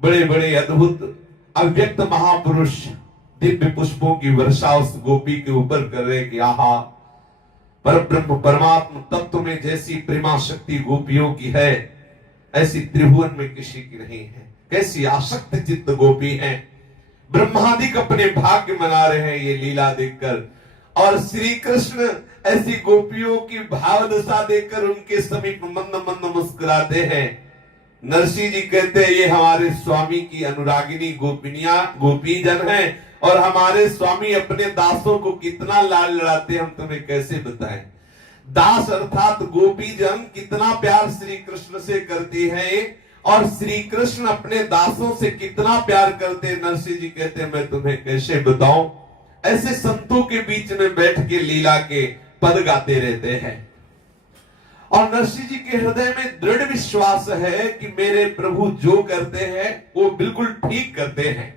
बड़े बड़े अद्भुत अव्यक्त महापुरुष दिव्य पुष्पों की वर्षा उस गोपी के ऊपर कर रहे कि आहा, परब्रह्म परमात्म तत्व में जैसी प्रेमा शक्ति गोपियों की है, ऐसी त्रिभुवन में किसी की नहीं है। कैसी आसक्त चित्त गोपी है। ब्रह्मादिक अपने भाग्य मना रहे हैं ये लीला देखकर। और श्री कृष्ण ऐसी गोपियों की भाव दशा देखकर उनके समीप मंद मंद मुस्कुराते हैं। नरसिंह जी कहते हैं ये हमारे स्वामी की अनुरागिनी गोपिनियां गोपी जन हैं और हमारे स्वामी अपने दासों को कितना लाड लड़ाते हम तुम्हें कैसे बताएं। दास अर्थात गोपी जन कितना प्यार श्री कृष्ण से करती है और श्री कृष्ण अपने दासों से कितना प्यार करते हैं। नरसिंह जी कहते हैं मैं तुम्हें कैसे बताऊं। ऐसे संतों के बीच में बैठ के लीला के पद गाते रहते हैं और नरसिंह जी के हृदय में दृढ़ विश्वास है कि मेरे प्रभु जो करते हैं वो बिल्कुल ठीक करते हैं।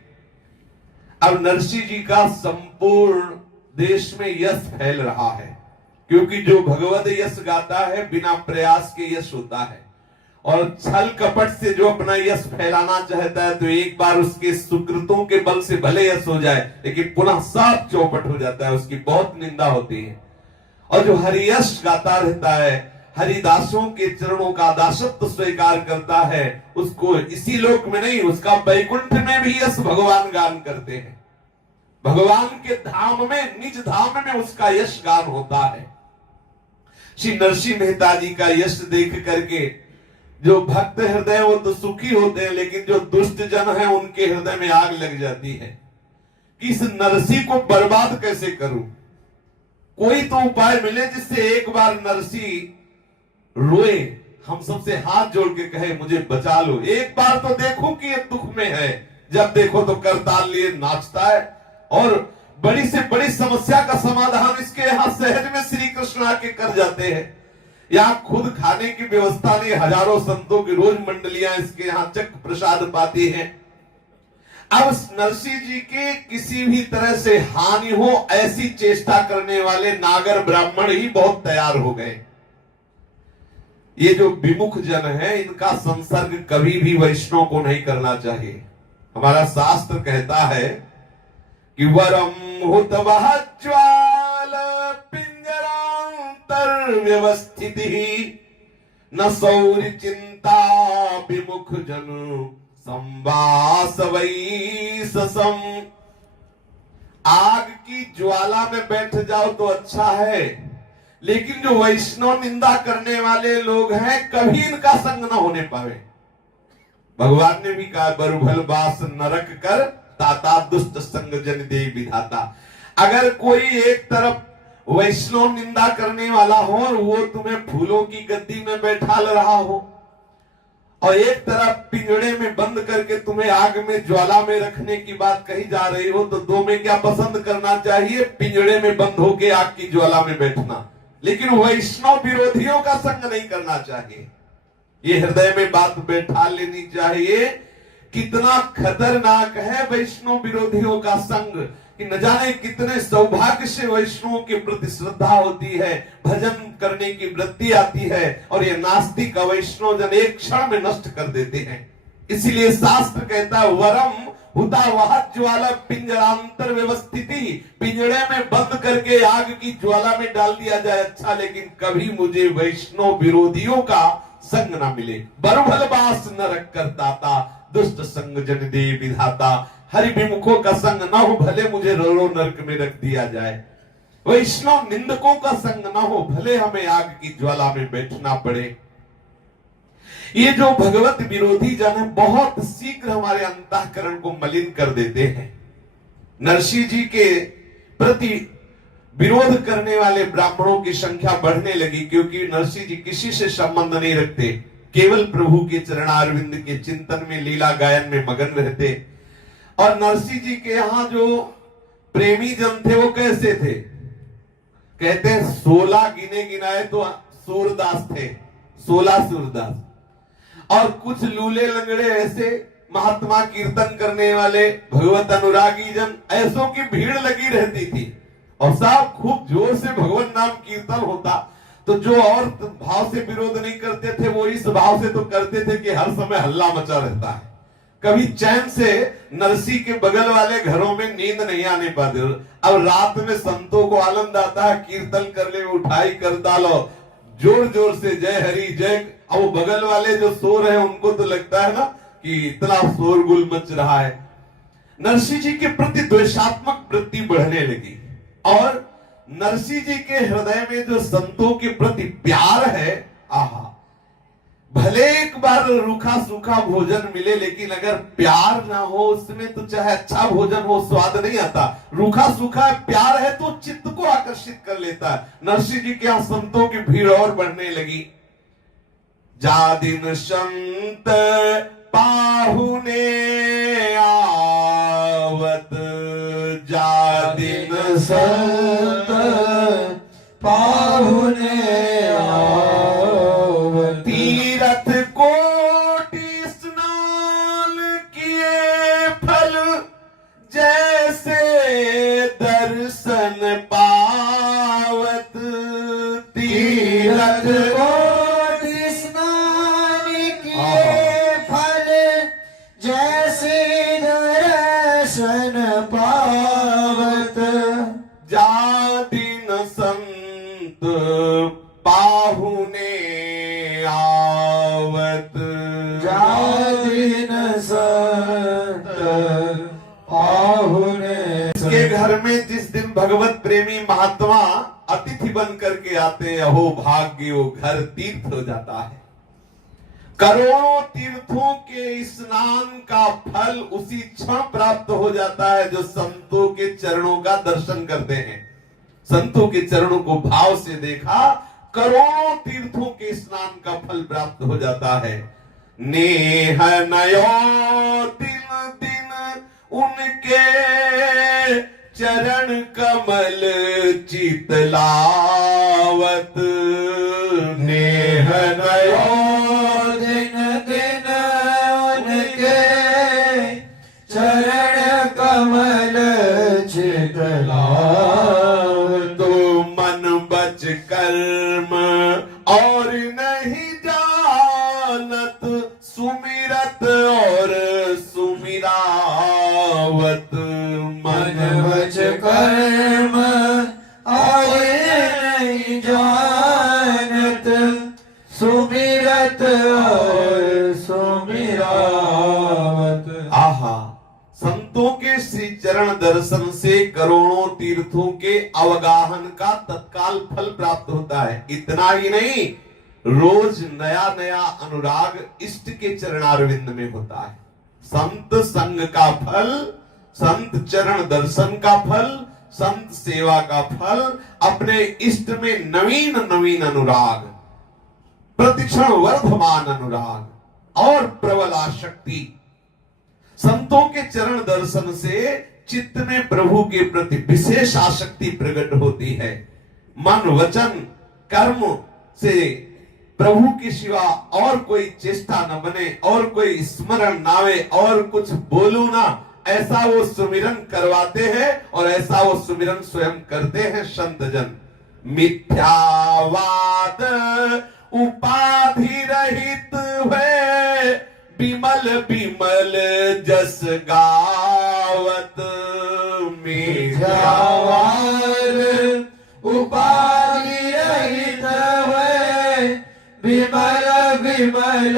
अब नरसिंह जी का संपूर्ण देश में यश फैल रहा है, क्योंकि जो भगवत यश गाता है बिना प्रयास के यश होता है और छल कपट से जो अपना यश फैलाना चाहता है तो एक बार उसके सुकृतों के बल से भले यश हो जाए लेकिन पुनः साफ चौपट हो जाता है, उसकी बहुत निंदा होती है। और जो हरियश गाता रहता है, हरिदासों के चरणों का दासत्व स्वीकार करता है, उसको इसी लोक में नहीं उसका वैकुंठ में भी यश भगवान गान करते हैं। भगवान के धाम में, निज धाम में उसका यश गान होता है। श्री नरसिंह मेहता जी का यश देख करके जो भक्त हृदय वो तो सुखी होते हैं, लेकिन जो दुष्ट जन है उनके हृदय में आग लग जाती है कि इस नरसिंह को बर्बाद कैसे करूं। कोई तो उपाय मिले जिससे एक बार नरसिंह रोए, हम सबसे हाथ जोड़ के कहे मुझे बचा लो, एक बार तो देखो कि ये दुख में है। जब देखो तो करताल लिए नाचता है और बड़ी से बड़ी समस्या का समाधान इसके यहां सहज में श्री कृष्ण आके कर जाते हैं। यहाँ खुद खाने की व्यवस्था नहीं, हजारों संतों की रोज मंडलियां इसके यहाँ चक्र प्रसाद पाती हैं। अब नरसिंह जी के किसी भी तरह से हानि हो ऐसी चेष्टा करने वाले नागर ब्राह्मण ही बहुत तैयार हो गए। ये जो विमुख जन है इनका संसर्ग कभी भी वैष्णव को नहीं करना चाहिए। हमारा शास्त्र कहता है कि वरम हुतवह ज्वाल पिंजरांतर व्यवस्थिति न सौर चिंता विमुख जन संवास वै ससम। आग की ज्वाला में बैठ जाओ तो अच्छा है, लेकिन जो वैष्णव निंदा करने वाले लोग हैं कभी इनका संग न होने पावे। भगवान ने भी कहा बरुभल बास नरक कर ताता दुष्ट संग जन दे विधाता। अगर कोई एक तरफ वैष्णव निंदा करने वाला हो और वो तुम्हें फूलों की गद्दी में बैठा रहा हो और एक तरफ पिंजड़े में बंद करके तुम्हें आग में ज्वाला में रखने की बात कही जा रही हो, तो दो में क्या पसंद करना चाहिए? पिंजड़े में बंद होके आग की ज्वाला में बैठना। लेकिन वैष्णव विरोधियों का संग नहीं करना चाहिए। ये हृदय में बात बैठा लेनी चाहिए। कितना खतरनाक है वैष्णव विरोधियों का संग, कि न जाने कितने सौभाग्य से वैष्णवों के प्रति श्रद्धा होती है, भजन करने की वृत्ति आती है और ये नास्तिक वैष्णव जन एक क्षण में नष्ट कर देते हैं। इसीलिए शास्त्र कहता है वरम हुता वह ज्वाला पिंजरांतर व्यवस्थिति, पिंजड़े में बंद करके आग की ज्वाला में डाल दिया जाए अच्छा, लेकिन कभी मुझे वैष्णव विरोधियों का संग ना मिले। बरुभल बास नरक करता था दुष्ट संग जन दे विधाता। हरि विमुखों का संग ना हो, भले मुझे रो नरक में रख दिया जाए। वैष्णव निंदकों का संग ना हो, भले हमें आग की ज्वाला में बैठना पड़े। ये जो भगवत विरोधी जन है बहुत शीघ्र हमारे अंतःकरण को मलिन कर देते हैं। नरसिंह जी के प्रति विरोध करने वाले ब्राह्मणों की संख्या बढ़ने लगी, क्योंकि नरसिंह जी किसी से संबंध नहीं रखते, केवल प्रभु के चरणारविंद के चिंतन में, लीला गायन में मगन रहते। और नरसिंह जी के यहां जो प्रेमी जन थे वो कैसे थे? कहते हैं 16 गिने गिनाए तो सूरदास थे, 16 सूरदास, और कुछ लूले लंगड़े ऐसे महात्मा कीर्तन करने वाले भगवत अनुरागी जन, ऐसों की भीड़ लगी रहती थी और सब खूब जोर से भगवान नाम कीर्तन होता। तो जो और भाव से विरोध नहीं करते थे वो इस भाव से तो करते थे कि हर समय हल्ला मचा रहता है, कभी चैन से नरसी के बगल वाले घरों में नींद नहीं आने पाती। अब रात में संतों को आनंद आता है, कीर्तन करने में उठाई कर डालो, जोर जोर से जय हरि जय। अब वो बगल वाले जो सो रहे हैं उनको तो लगता है ना कि इतना शोरगुल मच रहा है। नरसी जी के प्रति द्वेषात्मक वृत्ति बढ़ने लगी और नरसी जी के हृदय में जो संतों के प्रति प्यार है, आहा, भले एक बार रूखा सूखा भोजन मिले, लेकिन अगर प्यार ना हो उसमें तो चाहे अच्छा भोजन हो स्वाद नहीं आता। रूखा सूखा प्यार है तो चित्त को आकर्षित कर लेता है। नरसिंह जी के यहाँ संतों की भीड़ और बढ़ने लगी। जा दिन संत पाहुने आवत, जा दिन संत पाहुने आवत, तीरथ कोटि स्नान किए फल, जैसे दर्शन पावत, तीरथ कोटि स्नान किए फल, जैसे दर्शन पावत, जा दिन संत पाहुने आवत, जा दिन संत पाहुने। इसके घर में जिस दिन भगवत प्रेमी महात्मा अतिथि बन करके आते हैं, अहो भाग्य, वो घर तीर्थ हो जाता है। करोड़ों तीर्थों के स्नान का फल उसी क्षण प्राप्त हो जाता है जो संतों के चरणों का दर्शन करते हैं। संतों के चरणों को भाव से देखा, करोड़ों तीर्थों के स्नान का फल प्राप्त हो जाता है। नेह नयो दिन दिन उनके चरण कमल चितलावत, नेह नयो दिन दिन उनके चरण कमल चितलावत, तो मन बच कर्म और नहीं जानत, सुमिरत और सुमिरावत, मन बच कर्म और नहीं जानत, सुमिरत और सुमिरावत। आहा, संतों के श्री चरण दर्शन से करोड़ों तीर्थों के अवगाहन का तत्काल फल प्राप्त होता है। इतना ही नहीं, रोज नया नया अनुराग इष्ट के चरणारविंद में होता है। संत संग का फल, संत चरण दर्शन का फल, संत सेवा का फल, अपने इष्ट में नवीन नवीन अनुराग, प्रतिक्षण वर्धमान अनुराग और प्रबल आसक्ति। संतों के चरण दर्शन से चित्त में प्रभु के प्रति विशेष आसक्ति प्रकट होती है। मन वचन कर्म से प्रभु के सिवा और कोई चेष्टा न बने, और कोई स्मरण ना आवे, और कुछ बोलू ना, ऐसा वो सुमिरन करवाते हैं और ऐसा वो सुमिरन स्वयं करते हैं संत जन। मिथ्यावाद उपाधि रहित है, बिमल बिमल जस गावत, मिथ्यावाद उपाधि रहित है, बिमल बिमल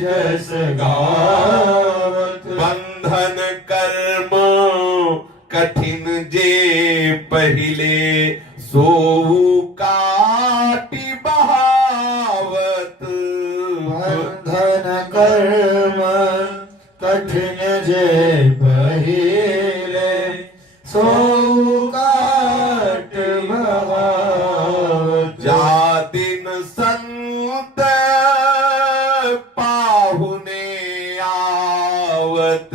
जस गावत, बंधन कर्म कठिन जे पहिले, सोऊ काटी बहावत, बंधन कर्म कठिन जे पहिले, सोऊ काट बहावत, जा दिन संत पाहुने आवत,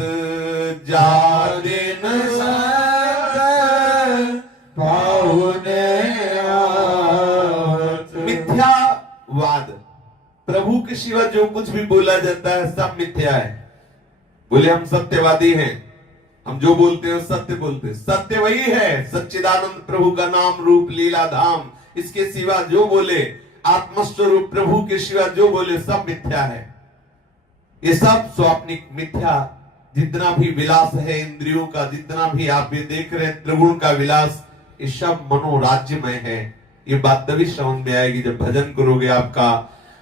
जा दिन संत पाहुने आवत। मिथ्यावाद, प्रभु के सिवा जो कुछ भी बोला जाता है सब मिथ्या है। बोले हम सत्यवादी हैं, हम जो बोलते हैं सत्य बोलते हैं। सत्य वही है, सच्चिदानंद प्रभु का नाम रूप लीला धाम। इसके सिवा जो बोले, आत्मस्वरूप प्रभु के सिवा जो बोले सब मिथ्या है। ये सब स्वाप्निक मिथ्या, जितना भी विलास है इंद्रियों का, जितना भी आप ये देख रहे हैं त्रिगुण का विलास, ये सब मनोराज्यमय है। ये बात तभी समझ में आएगी जब भजन करोगे, आपका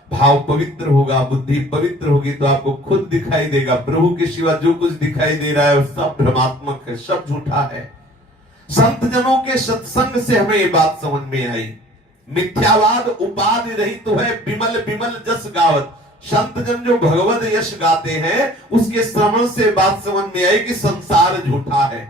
भाव पवित्र होगा, बुद्धि पवित्र होगी, तो आपको खुद दिखाई देगा प्रभु के सिवा जो कुछ दिखाई दे रहा है वो सब भ्रमात्मक है, सब झूठा है। संत जनों के सत्संग से हमें ये बात समझ में आई। मिथ्यावाद उपाधि रहित तो है, बिमल बिमल जस गावत। संत जन जो भगवत यश गाते हैं, उसके श्रवण से बात समझ में आई कि संसार झूठा है।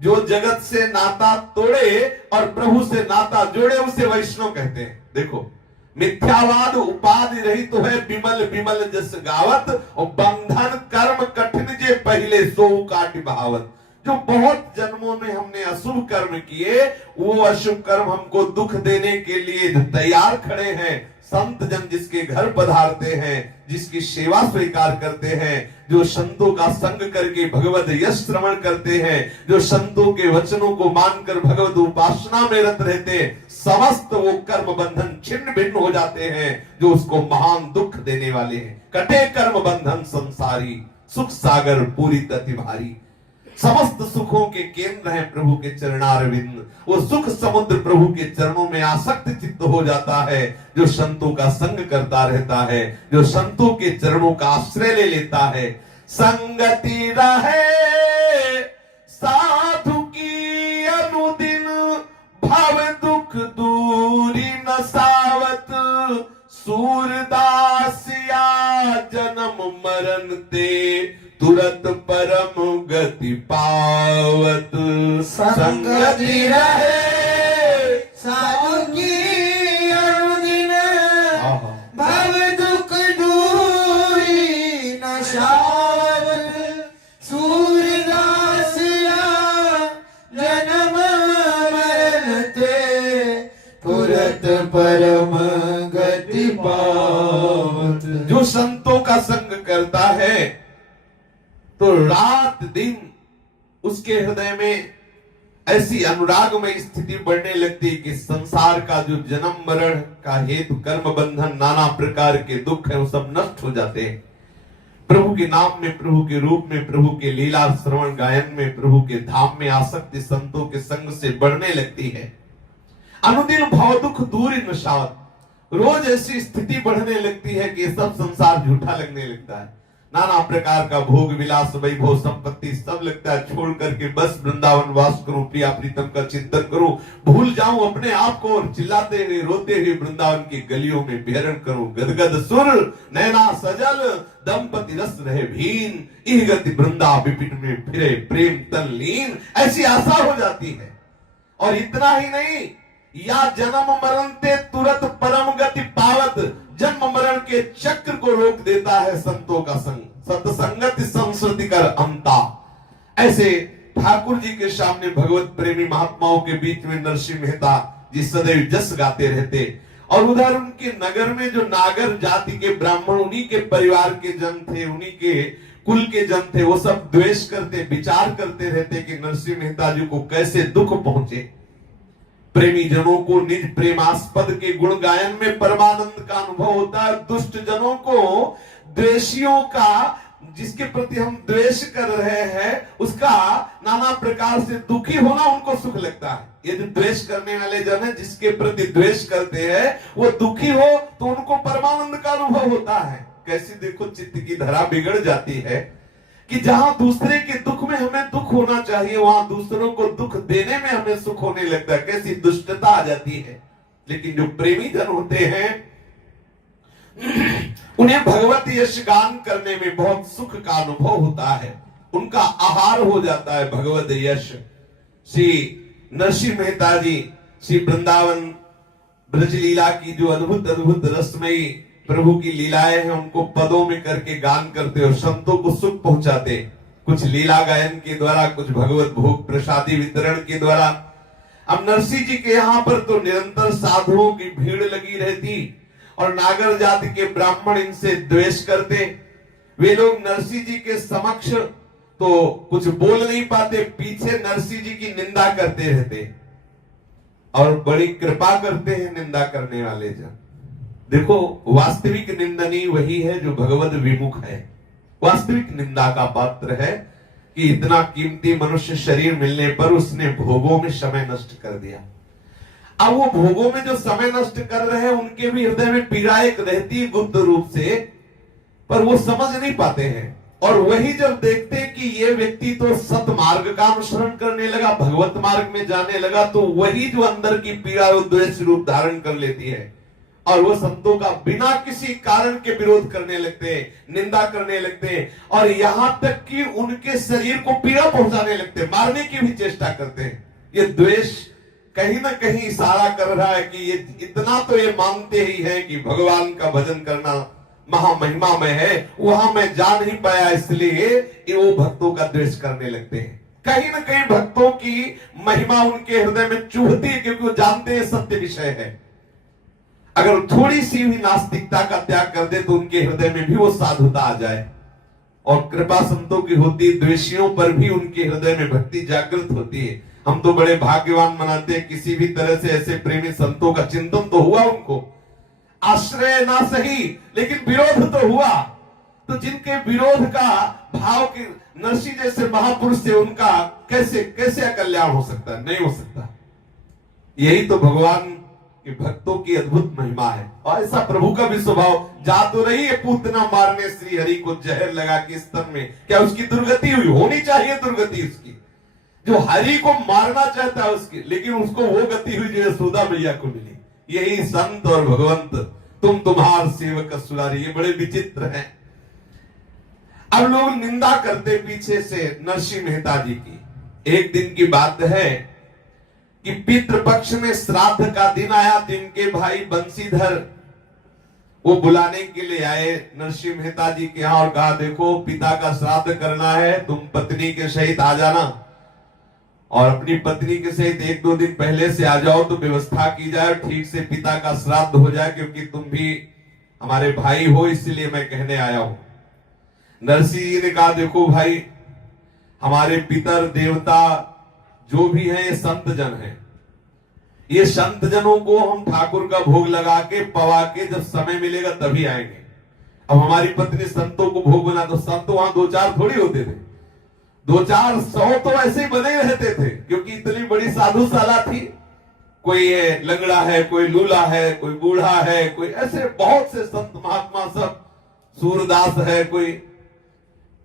जो जगत से नाता तोड़े और प्रभु से नाता जोड़े उसे वैष्णव कहते हैं। देखो, मिथ्यावाद उपाधि रहित तो है, बिमल बिमल जस गावत। और बंधन कर्म कठिन जे पहले सो काट बहावत। जो बहुत जन्मों में हमने अशुभ कर्म किए, वो अशुभ कर्म हमको दुख देने के लिए तैयार खड़े हैं। संत जन जिसके घर पधारते हैं, जिसकी सेवा स्वीकार करते हैं, जो संतों का संग करके भगवत यश श्रवण करते हैं, जो संतों के वचनों को मानकर भगवत उपासना में रत रहते, समस्त वो कर्म बंधन छिन्न भिन्न हो जाते हैं, जो उसको महान दुख देने वाले हैं। कटे कर्म बंधन संसारी, सुख सागर पूरी तति भारी। समस्त सुखों के केंद्र है प्रभु के चरणारविंद। वो सुख समुद्र प्रभु के चरणों में आसक्त चित्त हो जाता है, जो संतों का संग करता रहता है, जो संतों के चरणों का आश्रय ले लेता है। संगति रहे साधु की अनुदिन, भव दुख दूरी न सावत। सूरदास या जन्म मरण ते, तुरत परम गति पावत। संगति रहे साधु की अनुदिन, भव दुख दूरी न सावत। सूरदास या जन्म मरण ते, तुरत परम गति पावत। जो संतों का संग करता है तो रात दिन उसके हृदय में ऐसी अनुरागमय स्थिति बढ़ने लगती है कि संसार का जो जन्म मरण का हेतु कर्म बंधन नाना प्रकार के दुख है, वो सब नष्ट हो जाते हैं। प्रभु के नाम में, प्रभु के रूप में, प्रभु के लीला श्रवण गायन में, प्रभु के धाम में आसक्ति संतों के संग से बढ़ने लगती है। अनुदिन भव दुख दूरी न सावत। रोज ऐसी स्थिति बढ़ने लगती है कि सब संसार झूठा लगने लगता है। नाना प्रकार का भोग विलास वैभव संपत्ति सब लगता है, छोड़ करके बस वृंदावन वास करूं, प्रिया प्रीतम का चिंतन करूं, भूल जाऊं अपने आप को और चिल्लाते हुए रोते हुए वृंदावन की गलियों में विहरण करूं। गदगद सुर नैना सजल, दंपति रस रहे भीन, इह गति वृंदा विपिन में फिरे प्रेम तन लीन। ऐसी आशा हो जाती है। और इतना ही नहीं, या जन्म मरण ते तुरत परम गति पावत। जन्म मरण के चक्र को रोक देता है संतों का संग। सत्संगत संस्कृति कर अंता। ऐसे ठाकुर जी के सामने भगवत प्रेमी महात्माओं के बीच में नरसिंह मेहता जी सदैव जस गाते रहते। और उधर उनके नगर में जो नागर जाति के ब्राह्मण, उन्हीं के परिवार के जन थे, उन्हीं के कुल के जन थे, वो सब द्वेष करते, विचार करते रहते कि नरसिंह मेहता जी को कैसे दुख पहुंचे। प्रेमी जनों को निज प्रेमास्पद के गुण गायन में परमानंद का अनुभव होता है। दुष्ट जनों को, द्वेषियों का, जिसके प्रति हम द्वेष कर रहे हैं, उसका नाना प्रकार से दुखी होना उनको सुख लगता है। ये जो द्वेष करने वाले जन है, जिसके प्रति द्वेष करते हैं, वो दुखी हो तो उनको परमानंद का अनुभव होता है। कैसी देखो चित्त की धरा बिगड़ जाती है कि जहां दूसरे के दुख में हमें दुख होना चाहिए, वहां दूसरों को दुख देने में हमें सुख होने लगता है। कैसी दुष्टता आ जाती है। लेकिन जो प्रेमी जन होते हैं, उन्हें भगवत यश गान करने में बहुत सुख का अनुभव होता है। उनका आहार हो जाता है भगवत यश। श्री नरसिंह मेहता जी श्री वृंदावन ब्रजलीला की जो अद्भुत अद्भुत रसमयी प्रभु की लीलाएं हैं, उनको पदों में करके गान करते और संतों को सुख पहुंचाते। कुछ लीला गायन के द्वारा, कुछ भगवत भोग प्रसादी वितरण के द्वारा। अब नरसिंह जी के यहाँ पर तो निरंतर साधुओं की भीड़ लगी रहती और नागर जाति के ब्राह्मण इनसे द्वेष करते। वे लोग नरसिंह जी के समक्ष तो कुछ बोल नहीं पाते, पीछे नरसिंह जी की निंदा करते रहते और बड़ी कृपा करते हैं निंदा करने वाले जन। देखो, वास्तविक निंदनी वही है जो भगवत विमुख है। वास्तविक निंदा का पात्र है कि इतना कीमती मनुष्य शरीर मिलने पर उसने भोगों में समय नष्ट कर दिया। अब वो भोगों में जो समय नष्ट कर रहे हैं उनके भी हृदय में पीड़ा एक रहती है गुप्त रूप से, पर वो समझ नहीं पाते हैं। और वही जब देखते हैं कि ये व्यक्ति तो सत मार्ग का अनुसरण करने लगा, भगवत मार्ग में जाने लगा, तो वही जो अंदर की पीड़ा वो द्वेष रूप धारण कर लेती है और वो संतों का बिना किसी कारण के विरोध करने लगते हैं, निंदा करने लगते हैं और यहां तक कि उनके शरीर को पीड़ा पहुंचाने लगते हैं, मारने की भी चेष्टा करते हैं। ये द्वेष कहीं ना कहीं इशारा कर रहा है कि ये इतना तो ये मानते ही है कि भगवान का भजन करना महामहिमामय है, वहां मैं जा नहीं पाया इसलिए ये वो भक्तों का द्वेष करने लगते हैं। कहीं ना कहीं भक्तों की महिमा उनके हृदय में चुभती है क्योंकि वो जानते हैं सत्य विषय है। अगर थोड़ी सी भी नास्तिकता का त्याग कर दे तो उनके हृदय में भी वो साधुता आ जाए और कृपा संतों की होती, द्वेषियों पर भी उनके हृदय में भक्ति जागृत होती है। हम तो बड़े भाग्यवान मनाते हैं, किसी भी तरह से ऐसे प्रेमी संतों का चिंतन तो हुआ, उनको आश्रय ना सही लेकिन विरोध तो हुआ। तो जिनके विरोध का भाव के नरसिंह जैसे महापुरुष से उनका कैसे कैसे कल्याण हो सकता है? नहीं हो सकता। यही तो भगवान के भक्तों की अद्भुत महिमा है। और ऐसा प्रभु का भी स्वभाव, जा तो रही है पूतना मारने श्री हरि को जहर लगा के स्तन में, क्या उसकी दुर्गति हुई? होनी चाहिए दुर्गति उसकी, जो हरि को मारना चाहता है उसकी, लेकिन उसको वो गति हुई जो यशोदा मैया को मिली। यही संत और भगवंत, तुम तुम्हार सेवक सुरारी, ये बड़े विचित्र हैं। अब लोग निंदा करते पीछे से नरसिंह मेहता जी की। एक दिन की बात है कि पितृपक्ष में श्राद्ध का दिन आया, जिनके भाई बंसीधर वो बुलाने के लिए आए नरसिंह मेहता जी के यहाँ और कहा, देखो पिता का श्राद्ध करना है, तुम पत्नी के सहित आ जाना और अपनी पत्नी के सहित 1-2 दिन पहले से आ जाओ तो व्यवस्था की जाए, ठीक से पिता का श्राद्ध हो जाए, क्योंकि तुम भी हमारे भाई हो इसलिए मैं कहने आया हूं। नरसिंह जी ने कहा, देखो भाई, हमारे पितर देवता जो भी है ये संत जन है, ये संत जनों को हम ठाकुर का भोग लगा के पवा के जब समय मिलेगा तभी आएंगे। अब हमारी पत्नी संतों को भोग बना, तो संत वहां 2-4 थोड़ी होते थे, 200-400 तो ऐसे ही बने रहते थे, क्योंकि इतनी बड़ी साधुशाला थी। कोई लंगड़ा है, कोई लूला है, कोई बूढ़ा है, कोई ऐसे बहुत से संत महात्मा, सब सूरदास है, कोई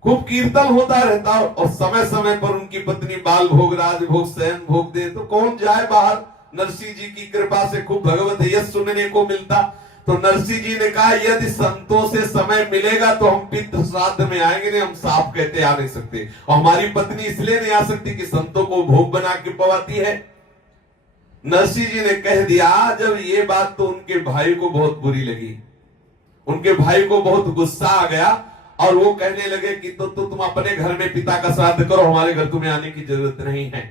खूब कीर्तन होता रहता और समय समय पर उनकी पत्नी बाल भोग, राज भोग, शयन भोग दे तो कौन जाए बाहर। नरसिंह जी की कृपा से खूब भगवत यश सुनने को मिलता। तो नरसिंह जी ने कहा, यदि संतों से समय मिलेगा तो हम पितृ श्राद्ध में आएंगे, नहीं हम साफ कहते आ नहीं सकते। और हमारी पत्नी इसलिए नहीं आ सकती कि संतों को भोग बना के पवाती है। नरसिंह जी ने कह दिया। जब ये बात तो उनके भाई को बहुत बुरी लगी, उनके भाई को बहुत गुस्सा आ गया और वो कहने लगे कि तो तुम अपने घर में पिता का श्राद्ध करो, हमारे घर तुम्हें आने की जरूरत नहीं है।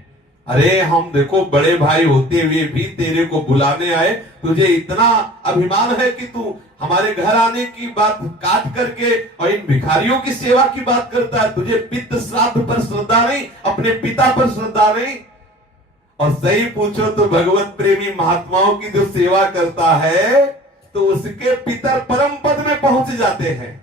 अरे हम देखो बड़े भाई होते हुए भी तेरे को बुलाने आए, तुझे इतना अभिमान है कि तू हमारे घर आने की बात काट करके और इन भिखारियों की सेवा की बात करता है। तुझे पितृ श्राद्ध पर श्रद्धा नहीं, अपने पिता पर श्रद्धा नहीं। और सही पूछो तो भगवत प्रेमी महात्माओं की जो सेवा करता है तो उसके पितर परम पद में पहुंच जाते हैं।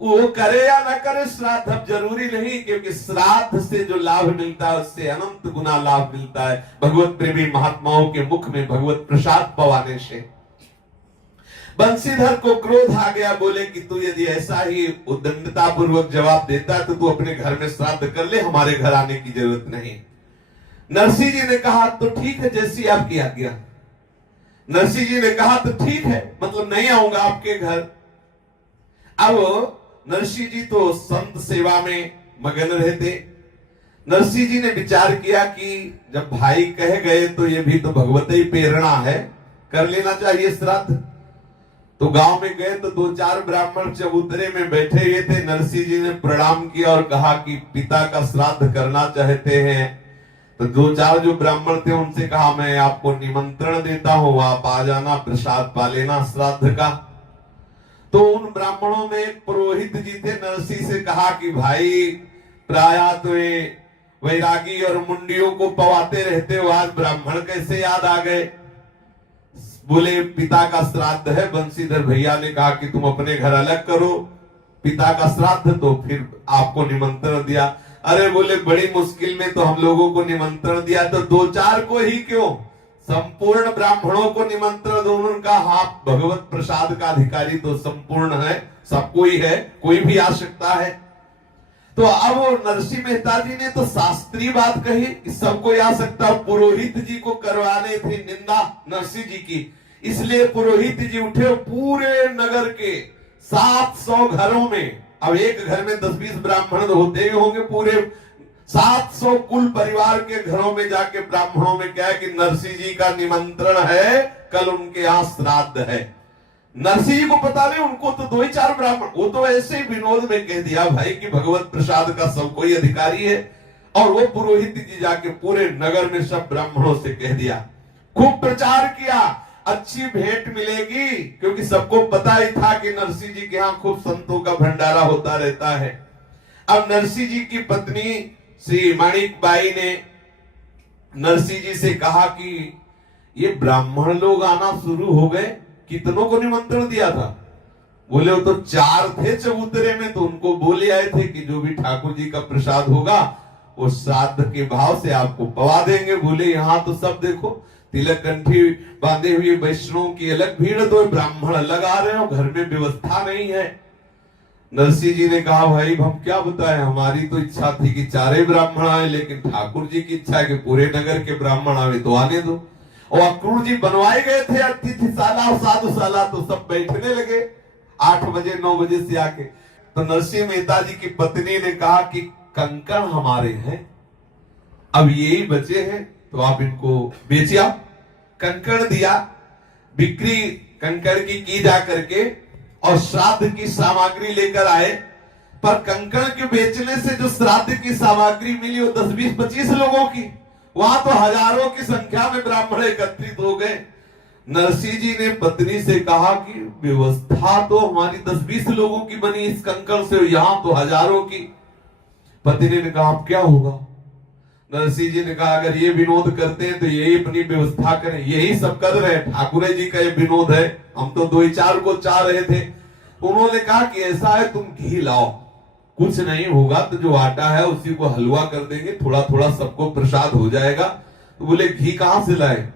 वो करे या ना करे श्राद्ध अब जरूरी नहीं, क्योंकि श्राद्ध से जो लाभ मिलता है उससे अनंत गुना लाभ मिलता है भगवत प्रेमी महात्माओं के मुख में भगवत प्रसाद पवाने से। बंसीधर को क्रोध आ गया, बोले कि तू यदि ऐसा ही उद्दंडता पूर्वक जवाब देता तो तू अपने घर में श्राद्ध कर ले, हमारे घर आने की जरूरत नहीं। नरसिंह जी ने कहा, तो ठीक है, जैसी आपकी आज्ञा। नरसिंह जी ने कहा, तो ठीक है, मतलब नहीं आऊंगा आपके घर। अब नरसिंह जी तो संत सेवा में मगन रहते। नरसिंह जी ने विचार किया कि जब भाई कह गए तो ये भी तो भगवत ही प्रेरणा है, कर लेना चाहिए श्राद्ध। तो गांव में गए तो 2-4 ब्राह्मण चबूतरे में बैठे हुए थे। नरसिंह जी ने प्रणाम किया और कहा कि पिता का श्राद्ध करना चाहते हैं। तो 2-4 जो ब्राह्मण थे उनसे कहा, मैं आपको निमंत्रण देता हूं, आप आ जाना, प्रसाद पा लेना श्राद्ध का। तो उन ब्राह्मणों में पुरोहित जी थे। नरसिंह से कहा कि भाई प्रायः तो वैरागी और मुंडियों को पवाते रहते हो, आज ब्राह्मण कैसे याद आ गए? बोले पिता का श्राद्ध है। बंसीधर भैया ने कहा कि तुम अपने घर अलग करो, पिता का श्राद्ध, तो फिर आपको निमंत्रण दिया। अरे बोले बड़ी मुश्किल में तो हम लोगों को निमंत्रण दिया, तो दो चार को ही क्यों, संपूर्ण ब्राह्मणों को निमंत्रण दो। उनका हाथ भगवत प्रसाद का अधिकारी तो संपूर्ण है, सबको ही है, कोई भी आ सकता है। तो अब वो नरसिंह मेहता जी ने तो शास्त्रीय बात कही कि सबको आ सकता, पुरोहित जी को करवाने थे निंदा नरसिंह जी की, इसलिए पुरोहित जी उठे, पूरे नगर के 700 घरों में, अब एक घर में 10-20 ब्राह्मण होते ही होंगे, पूरे 700 कुल परिवार के घरों में जाके ब्राह्मणों में क्या है कि नरसिंह जी का निमंत्रण है, कल उनके यहाँ श्राद्ध है। नरसिंह जी को पता नहीं, उनको तो 2 ही 4 ब्राह्मण, वो तो ऐसे ही विनोद में कह दिया भाई कि भगवत प्रसाद का सब कोई अधिकारी है। और वो पुरोहित जी जाके पूरे नगर में सब ब्राह्मणों से कह दिया, खूब प्रचार किया, अच्छी भेंट मिलेगी, क्योंकि सबको पता ही था कि नरसिंह जी के यहाँ खूब संतों का भंडारा होता रहता है। अब नरसिंह जी की पत्नी श्री माणिक बाई ने नरसिंह जी से कहा कि ये ब्राह्मण लोग आना शुरू हो गए, कितनों को निमंत्रण दिया था? बोले वो तो 4 थे चबूतरे में, तो उनको बोले आए थे कि जो भी ठाकुर जी का प्रसाद होगा वो श्राद्ध के भाव से आपको पवा देंगे। बोले यहाँ तो सब देखो तिलक कंठी बांधे हुए वैष्णव की अलग भीड़, तो ब्राह्मण अलग आ रहे हो, घर में व्यवस्था नहीं है। नरसिंह जी ने कहा भाई हम क्या बताएं, हमारी तो इच्छा थी कि 4 ब्राह्मण आए, लेकिन ठाकुर जी की इच्छा है कि पूरे नगर के ब्राह्मण आवे, तो आने दो। और अक्रूर जी बनवाए गए थे अतिथिशाला और साधुशाला, तो सब बैठने लगे 8 बजे 9 बजे से आके। तो नरसिंह मेहता जी की पत्नी ने कहा कि कंकण हमारे हैं, अब यही बचे हैं, तो आप इनको बेचिए। कंकण दिया, बिक्री कंकण की जा करके, और श्राद्ध की सामग्री लेकर आए। पर कंकण के बेचने से जो श्राद्ध की सामग्री मिली वो 10, 20, 25 लोगों की, वहां तो हजारों की संख्या में ब्राह्मण एकत्रित हो गए। नरसिंह जी ने पत्नी से कहा कि व्यवस्था तो हमारी 10-20 लोगों की बनी इस कंकड़ से, यहाँ तो हजारों की। पत्नी ने कहा अब क्या होगा? नरसिंह जी ने कहा अगर ये विनोद करते हैं तो यही अपनी व्यवस्था करें, यही सब कर रहे हैं, ठाकुर जी का ये विनोद है, हम तो 2-4 को चाह रहे थे। उन्होंने कहा कि ऐसा है तुम घी लाओ, कुछ नहीं होगा तो जो आटा है उसी को हलवा कर देंगे, थोड़ा थोड़ा सबको प्रसाद हो जाएगा। तो बोले घी कहां से लाए?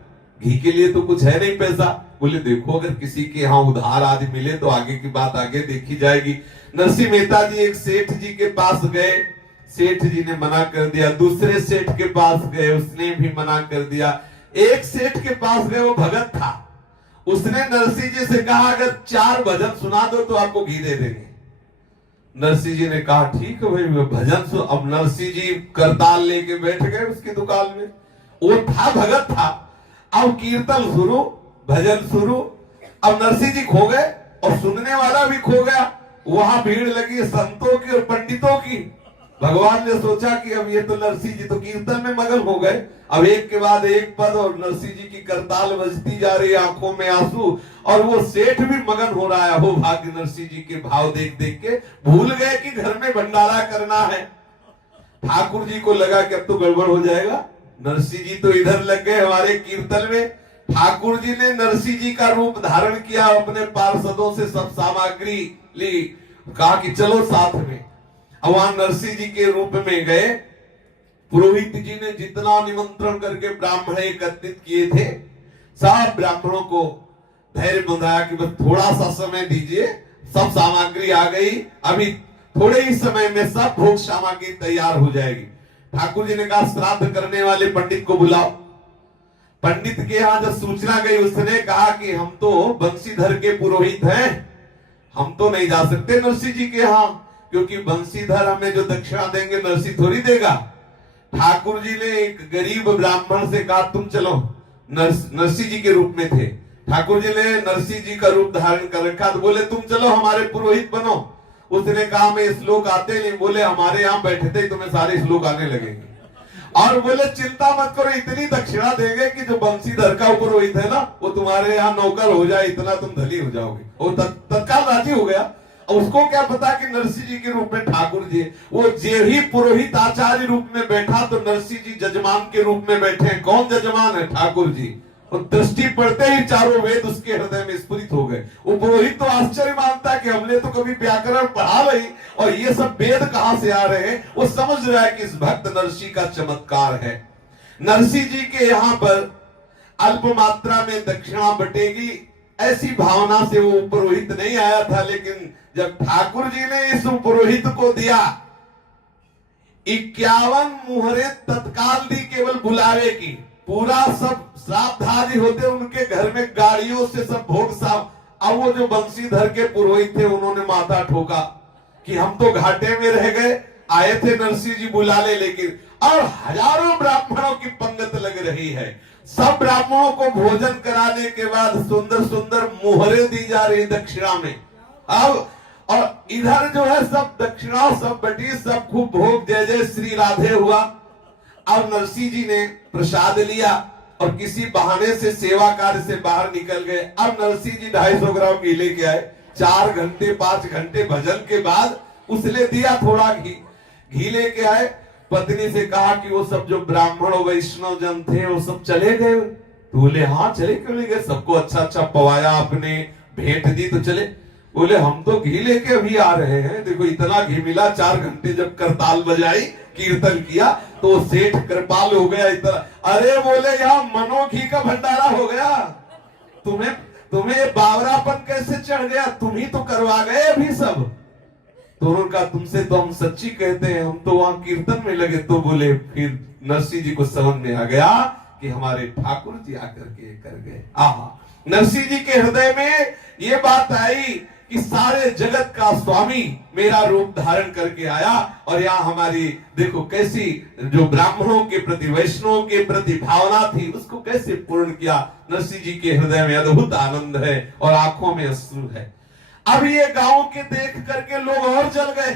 घी के लिए तो कुछ है नहीं पैसा। बोले देखो अगर किसी के यहाँ उधार आदि मिले तो आगे की बात आगे देखी जाएगी। नरसिंह मेहता जी एक सेठ जी के पास गए, सेठ जी ने मना कर दिया। दूसरे सेठ के पास गए, उसने भी मना कर दिया। एक सेठ के पास गए, वो भगत था, उसने नरसिंह जी से कहा अगर 4 भजन सुना दो तो आपको घी दे देंगे। नरसिंह जी ने कहा ठीक है भाई भजन सुन। अब नरसिंह जी करताल लेके बैठ गए उसकी दुकान में, वो था भगत था। अब कीर्तन शुरू, भजन शुरू। अब नरसिंह जी खो गए और सुनने वाला भी खो गया। वहां भीड़ लगी संतों की और पंडितों की। भगवान ने सोचा कि अब ये तो नरसिंह जी तो कीर्तन में मगन हो गए। अब एक के बाद एक पद और नरसिंह जी की करताल बजती जा रही, आंखों में आंसू, और वो सेठ भी मगन हो रहा है। हो भाग्य नरसिंह जी के भाव देख देख के भूल गए कि घर में भंडारा करना है। ठाकुर जी को लगा कि अब तो गड़बड़ हो जाएगा। नरसिंह जी तो इधर लग गए हमारे कीर्तन में। ठाकुर जी ने नरसिंह जी का रूप धारण किया, अपने पार्षदों से सब सामग्री ली, कहा कि चलो साथ में। अब वहां नरसिंह जी के रूप में गए। पुरोहित जी ने जितना निमंत्रण करके ब्राह्मण एकत्रित किए थे, सब ब्राह्मणों को धैर्य बंधाया कि बस थोड़ा सा समय दीजिए, सब सामग्री आ गई, अभी थोड़े ही समय में सब भोग सामग्री तैयार हो जाएगी। ठाकुर जी ने कहा श्राद्ध करने वाले पंडित को बुलाओ। पंडित के यहाँ जब सूचना गई, उसने कहा कि हम तो बंशीधर के पुरोहित हैं, हम तो नहीं जा सकते नरसिंह जी के यहाँ, क्योंकि बंशीधर हमें जो दक्षिणा देंगे नरसिंह थोड़ी देगा। ठाकुर जी ने एक गरीब ब्राह्मण से कहा तुम चलो, नरसिंह जी के रूप में थे। ठाकुर जी ने नरसिंह जी का रूप धारण कर रखा, तो बोले तुम चलो हमारे पुरोहित बनो। उसने कहा मैं श्लोक आते नहीं, बोले हमारे यहाँ बैठते ही तुम्हें सारे श्लोक आने लगेंगे। और बोले चिंता मत करो, इतनी दक्षिणा देंगे कि जो बंशीधर का पुरोहित है ना वो तुम्हारे यहाँ नौकर हो जाए, इतना तुम धनी हो जाओगे। वो तत्काल राजी हो गया। उसको क्या पता कि नरसिंह जी के रूप में ठाकुर जी, वो जे ही पुरोहित आचार्य रूप में बैठा तो नरसिंह जी जजमान के रूप में बैठे। कौन जजमान है? ठाकुर जी। और दृष्टि पड़ते ही चारों वेद उसके हृदय में स्फुरित हो गए। वो पुरोहित तो आश्चर्य मानता कि हमने तो कभी व्याकरण पढ़ा नहीं और ये सब वेद कहां से आ रहे हैं। वो समझ रहा है कि इस भक्त नरसी का चमत्कार है। नरसी जी के यहाँ पर अल्प मात्रा में दक्षिणा बटेगी ऐसी भावना से वो पुरोहित नहीं आया था, लेकिन जब ठाकुर जी ने इस पुरोहित को दिया 51 मुहरे तत्काल दी केवल बुलावे की, पूरा सब श्राद्धादि होते उनके घर में गाड़ियों से सब भोग साफ। अब वो जो बंशीधर के पुरोहित थे उन्होंने माथा ठोका कि हम तो घाटे में रह गए, आए थे नरसिंह जी बुला ले, लेकिन और हजारों ब्राह्मणों की पंगत लग रही है। सब ब्राह्मणों को भोजन कराने के बाद सुंदर सुंदर मुहरे दी जा रही दक्षिणा में। अब और इधर जो है सब दक्षिणा सब बटी, सब खूब भोग जय जय श्री राधे हुआ। अब नरसिंह जी ने प्रसाद लिया और किसी बहाने से सेवा कार्य से बाहर निकल गए। अब नरसिंह जी 250 ग्राम घी लेके आए। 4 घंटे 5 घंटे भजन के बाद उसने दिया थोड़ा घी लेके आए। पत्नी से कहा कि वो सब जो ब्राह्मण और वैष्णव जन थे वो सब चले गए। तो बोले हाँ चले, क्यों नहीं गए, सबको अच्छा अच्छा पवाया, आपने भेंट दी तो चले। बोले हम तो घी लेके अभी आ रहे हैं, देखो इतना घी मिला। 4 घंटे जब करताल बजाई कीर्तन किया तो सेठ कृपाल हो गया इतना। अरे बोले यहाँ मनो घी का भंडारा हो गया, तुम्हें ये बावरापन कैसे चढ़ गया, तुम ही तो करवा गए अभी सब। तो उन्होंने कहा तुमसे तो हम सच्ची कहते हैं, हम तो वहां कीर्तन में लगे। तो बोले फिर नरसिंह जी को समझ में आ गया कि हमारे ठाकुर जी आकर के कर गए। आहा, नरसिंह जी के हृदय में ये बात आई कि सारे जगत का स्वामी मेरा रूप धारण करके आया और यहाँ हमारी देखो कैसी जो ब्राह्मणों के प्रति वैष्णवों के प्रति भावना थी उसको कैसे पूर्ण किया। नरसिंह जी के हृदय में अद्भुत आनंद है और आंखों में अश्रु है। अब ये गांव के देख करके लोग और जल गए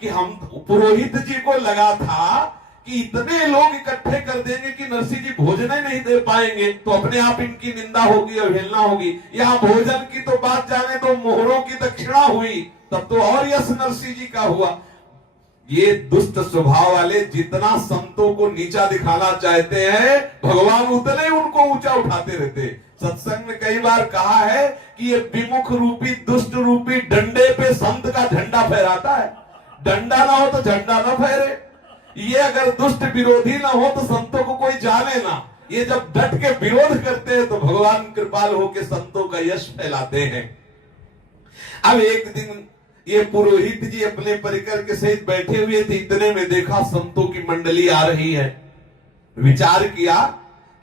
कि हम पुरोहित जी को लगा था कि इतने लोग इकट्ठे कर देंगे कि नरसिंह जी भोजन नहीं दे पाएंगे तो अपने आप इनकी निंदा होगी, अवहेलना होगी। यहाँ भोजन की तो बात जाने तो मोहरों की दक्षिणा हुई, तब तो और यश नरसिंह जी का हुआ। ये दुष्ट स्वभाव वाले जितना संतों को नीचा दिखाना चाहते हैं, भगवान उतने उनको ऊंचा उठाते रहते। सत्संग में कई बार कहा है कि ये विमुख रूपी दुष्ट रूपी डंडे पे संत का झंडा फहराता है। डंडा ना हो तो झंडा ना फहरे। ये अगर दुष्ट विरोधी ना हो तो संतों को कोई जाने ना। ये जब डट के विरोध करते हैं तो भगवान कृपाल होके संतों का यश फैलाते हैं। अब एक दिन ये पुरोहित जी अपने परिकर के सहित बैठे हुए थे, इतने में देखा संतों की मंडली आ रही है। विचार किया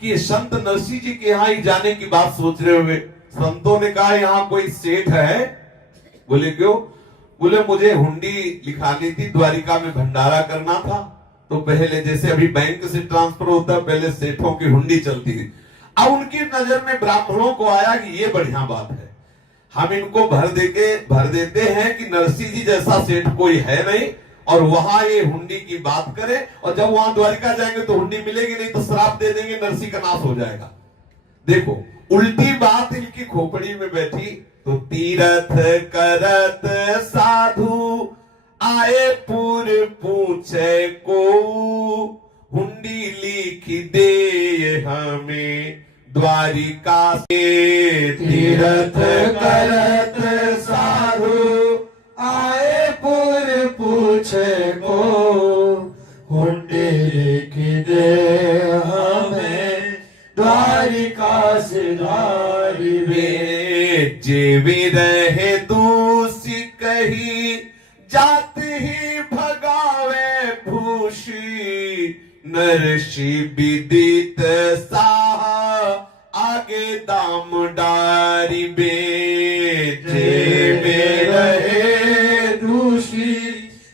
कि संत नरसिंह जी के यहाँ ही जाने की बात सोच रहे हुए। संतों ने कहा यहाँ कोई सेठ है। बोले क्यों? बोले मुझे हुंडी लिखानी थी, द्वारिका में भंडारा करना था। तो पहले जैसे अभी बैंक से ट्रांसफर होता है, पहले सेठों की हुंडी चलती थी। अब उनकी नजर में ब्राह्मणों को आया कि ये बढ़िया बात है, हम इनको भर देते हैं कि नरसिंह जी जैसा सेठ कोई है नहीं और वहां ये हुंडी की बात करे। और जब वहां द्वारिका जाएंगे तो हुंडी मिलेगी नहीं तो श्राप दे देंगे, नरसिंह का नाश हो जाएगा। देखो उल्टी बात इनकी खोपड़ी में बैठी। तो तीरथ करत साधु आए पुर पूछे को, हुंडी लिख दे हमें द्वारिका से। तीरथ करत साधु आए पुर पूछे को, हुंडी लिख दे हमें द्वारिका से धारी वे। जेवी रहे दूसी कही जात ही भगावे भूषी, नरसी विदित साह आगे दाम डारी बे। जेवे रहे दूषी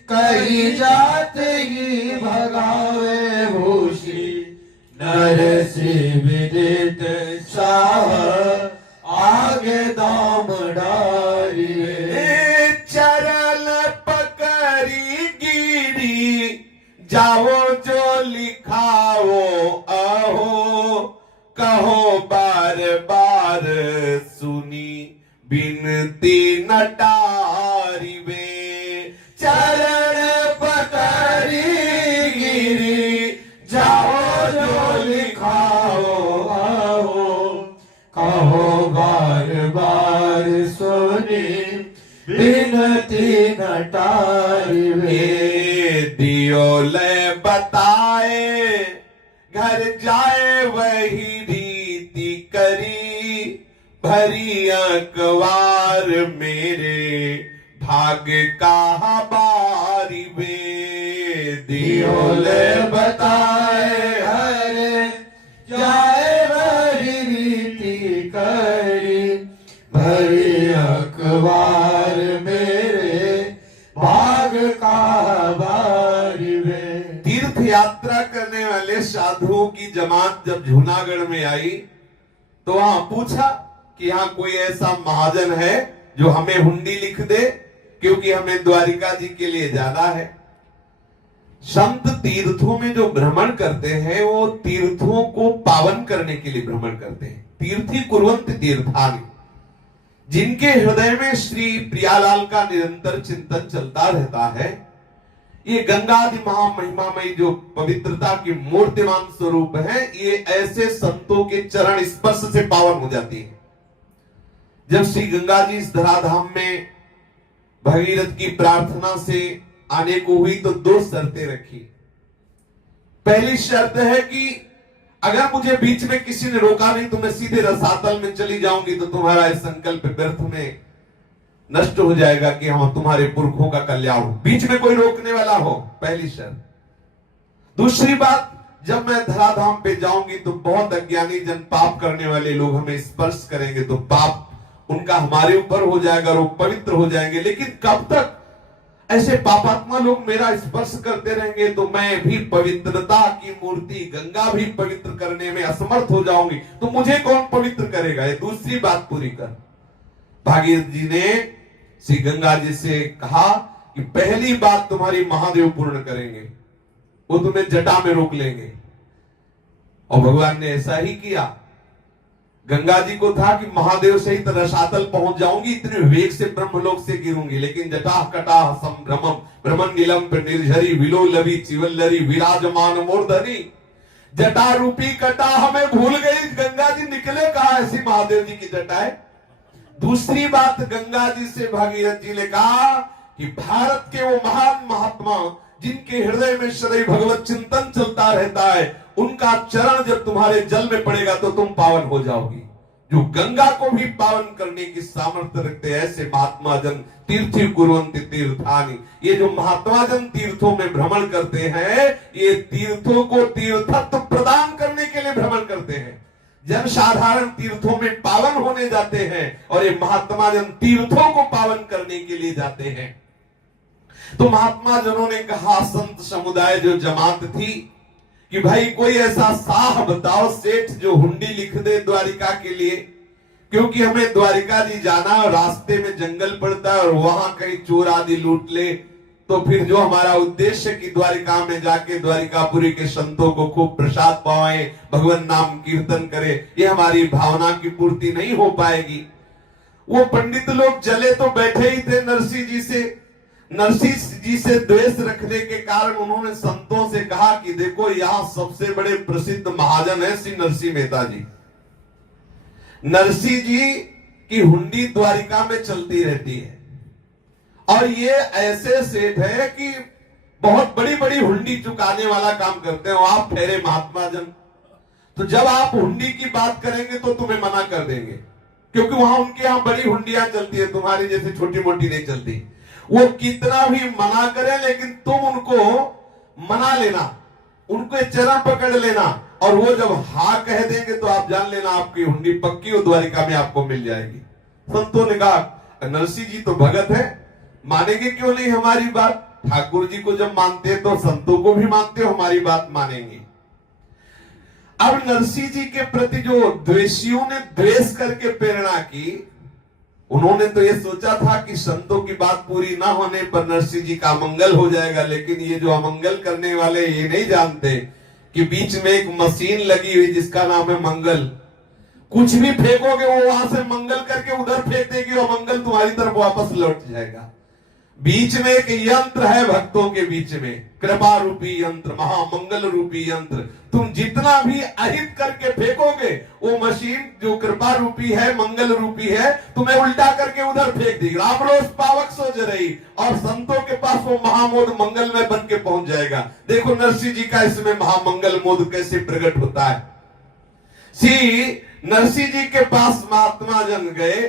कही जात ही भगावे भूषी, नरसी विदित साह आगे दाम डारी रे। चरल पकड़ी गिरी जाओ जो लिखाओ अहो, कहो बार बार सुनी बिनती नटारी वे। चरण पकड़ी गिरी जाओ जो लिखाओ आओ, अटारी वे। दियो ले बताए घर जाए वही रीति करी, भरी अखबार मेरे भाग का बारी वे। दियो ले बताए हरे जाए वही रीति करी, भरी अखबार मेरे भाग का बारी वे। तीर्थ यात्रा करने वाले साधुओं की जमात जब जूनागढ़ में आई तो वहां पूछा कि यहाँ कोई ऐसा महाजन है जो हमें हुंडी लिख दे, क्योंकि हमें द्वारिका जी के लिए जाना है। संत तीर्थों में जो भ्रमण करते हैं वो तीर्थों को पावन करने के लिए भ्रमण करते हैं। तीर्थी कुर्वन्ति तीर्थानि, जिनके हृदय में श्री प्रियालाल का निरंतर चिंतन चलता रहता है, ये गंगादि महामहिमामयी जो पवित्रता की मूर्तिमान स्वरूप है, ये ऐसे संतों के चरण स्पर्श से पावन हो जाती है। जब श्री गंगा जी इस धराधाम में भगीरथ की प्रार्थना से आने को हुई तो दो शर्तें रखी। पहली शर्त है कि अगर मुझे बीच में किसी ने रोका नहीं तो मैं सीधे रसातल में चली जाऊंगी, तो तुम्हारा इस संकल्प व्यर्थ में नष्ट हो जाएगा कि हम तुम्हारे पुरखों का कल्याण हो, बीच में कोई रोकने वाला हो, पहली शर्त। दूसरी बात, जब मैं धराधाम पे जाऊंगी तो बहुत अज्ञानी जन पाप करने वाले लोग हमें स्पर्श करेंगे, तो पाप उनका हमारे ऊपर हो जाएगा और वो पवित्र हो जाएंगे। लेकिन कब तक ऐसे पापात्मा लोग मेरा स्पर्श करते रहेंगे तो मैं भी पवित्रता की मूर्ति गंगा भी पवित्र करने में असमर्थ हो जाऊंगी, तो मुझे कौन पवित्र करेगा? ये दूसरी बात पूरी कर। भागीरथ जी ने श्री गंगा जी से कहा कि पहली बात तुम्हारी महादेव पूर्ण करेंगे, वो तुम्हें जटा में रोक लेंगे। और भगवान ने ऐसा ही किया। गंगा जी को था कि महादेव सहित रसातल पहुंच जाऊंगी, इतने वेग से ब्रह्मलोक से गिरूंगी, लेकिन जटा कटा संभ्रमम भ्रमण नीलम निर्झरी विलोलवी चिवल्लरी विराजमान मूर्धनी, जटा रूपी कटा हमें भूल गई। गंगा जी निकले कहा ऐसी महादेव जी की जटा है। दूसरी बात, गंगा जी से भागीरथ जी ने कहा कि भारत के वो महान महात्मा जिनके हृदय में सदैव भगवत चिंतन चलता रहता है, उनका चरण जब तुम्हारे जल में पड़ेगा तो तुम पावन हो जाओगी। जो गंगा को भी पावन करने की सामर्थ्य रखते हैं, ऐसे महात्मा जन तीर्थी कुर्वन्ति तीर्थानि। ये जो महात्मा जन तीर्थों में भ्रमण करते हैं, ये तीर्थों को तीर्थत्व प्रदान करने के लिए भ्रमण करते हैं। जन साधारण तीर्थों में पावन होने जाते हैं और ये महात्मा जन तीर्थों को पावन करने के लिए जाते हैं। तो महात्मा जनों ने कहा, संत समुदाय जो जमात थी, कि भाई कोई ऐसा साह बताओ सेठ जो हुंडी लिख दे द्वारिका के लिए, क्योंकि हमें द्वारिका जी जाना और रास्ते में जंगल पड़ता है और वहां कहीं चोर आदि लूट ले, तो फिर जो हमारा उद्देश्य कि द्वारिका में जाके द्वारिकापुरी के संतों को खूब प्रसाद पाएं, भगवान नाम कीर्तन करे, ये हमारी भावना की पूर्ति नहीं हो पाएगी। वो पंडित लोग जले तो बैठे ही थे नरसिंह जी से। नरसिंह जी से द्वेष रखने के कारण उन्होंने संतों से कहा कि देखो यहां सबसे बड़े प्रसिद्ध महाजन है श्री नरसिंह मेहता जी। नरसिंह जी की हुंडी द्वारिका में चलती रहती है और ये ऐसे सेठ है कि बहुत बड़ी बड़ी हुंडी चुकाने वाला काम करते हैं। आप ठहरे महात्मा जन, तो जब आप हुंडी की बात करेंगे तो तुम्हें मना कर देंगे, क्योंकि वहां उनके यहां बड़ी हुंडियां चलती है, तुम्हारी जैसे छोटी मोटी नहीं चलती। वो कितना भी मना करें लेकिन तुम उनको मना लेना, उनको चरण पकड़ लेना, और वो जब हाँ कह देंगे तो आप जान लेना आपकी हुंडी पक्की और द्वारिका में आपको मिल जाएगी। संतों ने कहा नरसिंह जी तो भगत है, मानेंगे क्यों नहीं हमारी बात? ठाकुर जी को जब मानते हैं तो संतों को भी मानते हो, हमारी बात मानेंगे। अब नरसिंह जी के प्रति जो द्वेषियों ने द्वेष करके प्रेरणा की, उन्होंने तो ये सोचा था कि संतों की बात पूरी ना होने पर नरसिंह जी का अमंगल हो जाएगा, लेकिन ये जो अमंगल करने वाले ये नहीं जानते कि बीच में एक मशीन लगी हुई जिसका नाम है मंगल। कुछ भी फेंकोगे वो वहां से मंगल करके उधर फेंक देगी और मंगल तुम्हारी तरफ वापस लौट जाएगा। बीच में एक यंत्र है भक्तों के बीच में, कृपा रूपी यंत्र, महामंगल रूपी यंत्र। तुम जितना भी अहित करके फेंकोगे, वो मशीन जो कृपा रूपी है, मंगल रूपी है, तुम्हें उल्टा करके उधर फेंक देगी। रामरोस पावक सोच रही, और संतों के पास वो महामोद मंगल में बन के पहुंच जाएगा। देखो नरसिंह जी का इसमें महामंगल मोद कैसे प्रकट होता है। नरसिंह जी के पास महात्मा जन गए,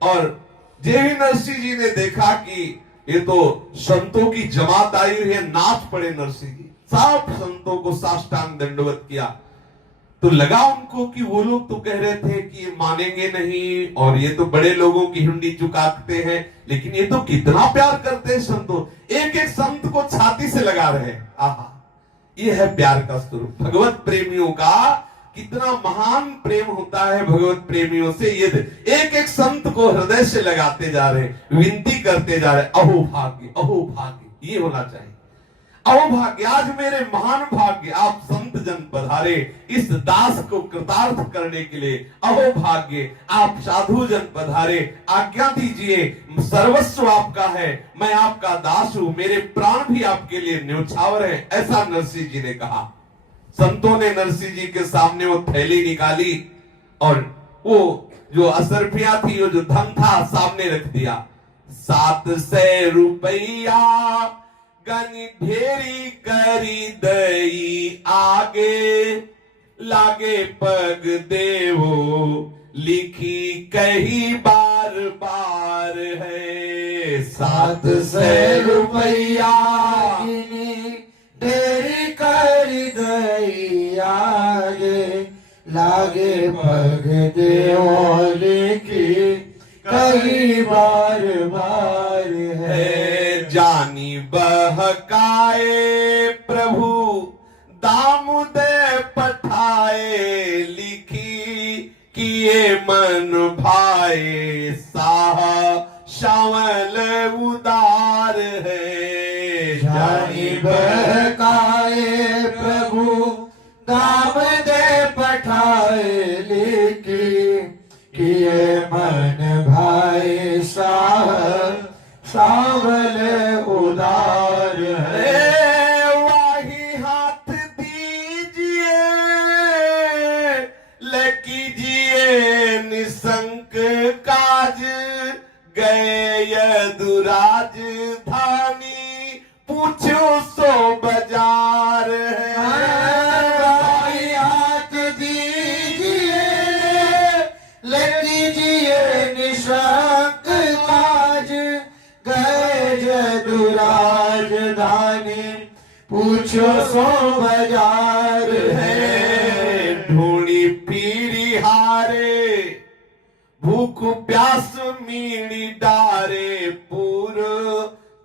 और जेवी नरसिंह जी ने देखा कि ये तो संतों की जमात आई हुई है, नाच पड़े नरसिंह जी। सब संतों को साष्टांग दंडवत किया। तो लगा उनको कि वो लोग तो कह रहे थे कि ये मानेंगे नहीं, और ये तो बड़े लोगों की हुंडी चुकाते हैं, लेकिन ये तो कितना प्यार करते हैं संतों, एक एक संत को छाती से लगा रहे हैं। आहा, ये है प्यार का स्वरूप। भगवत प्रेमियों का कितना महान प्रेम होता है भगवत प्रेमियों से। ये एक एक संत को हृदय से लगाते जा रहे, विनती करते जा रहे, अहो भाग्य, अहो भाग्य, ये होना चाहिए। अहो भाग्य, आज मेरे महान भाग्य, आप संत जन पधारे इस दास को कृतार्थ करने के लिए। अहो भाग्य, आप साधु जन पधारे, आज्ञा दीजिए, सर्वस्व आपका है, मैं आपका दास हूं, मेरे प्राण भी आपके लिए न्योछावर है। ऐसा नरसिंह जी ने कहा। संतों ने नरसिंह जी के सामने वो थैली निकाली, और वो जो असरफिया थी, वो जो धन था, सामने रख दिया। 700 रुपया गनी ढेरी करी दई आगे, लागे पग देवो लिखी कही बार बार है। 700 रुपया ढेरी कर दई आगे, लागे पग देवोले की कई बार बार है। जानी बहकाए प्रभु दाम दे पठाए, लिखी किए मन भाए, साह श्यामल उदार है। जानी बहकाए प्रभु दाम दे पठाए, लिखी किए मन भाई, सावल उदार है। वाही हाथ दीजिए, कीजिए निसंक काज, गए यदुराज धानी, पूछो सो बाजार है। हाथ दीजिए, लीजिए निशंक काज, गए जदुराज धानी, पूछो सो बाजार है। ढूंढी फिरी हारे, भूख प्यास मीणी डारे, पूर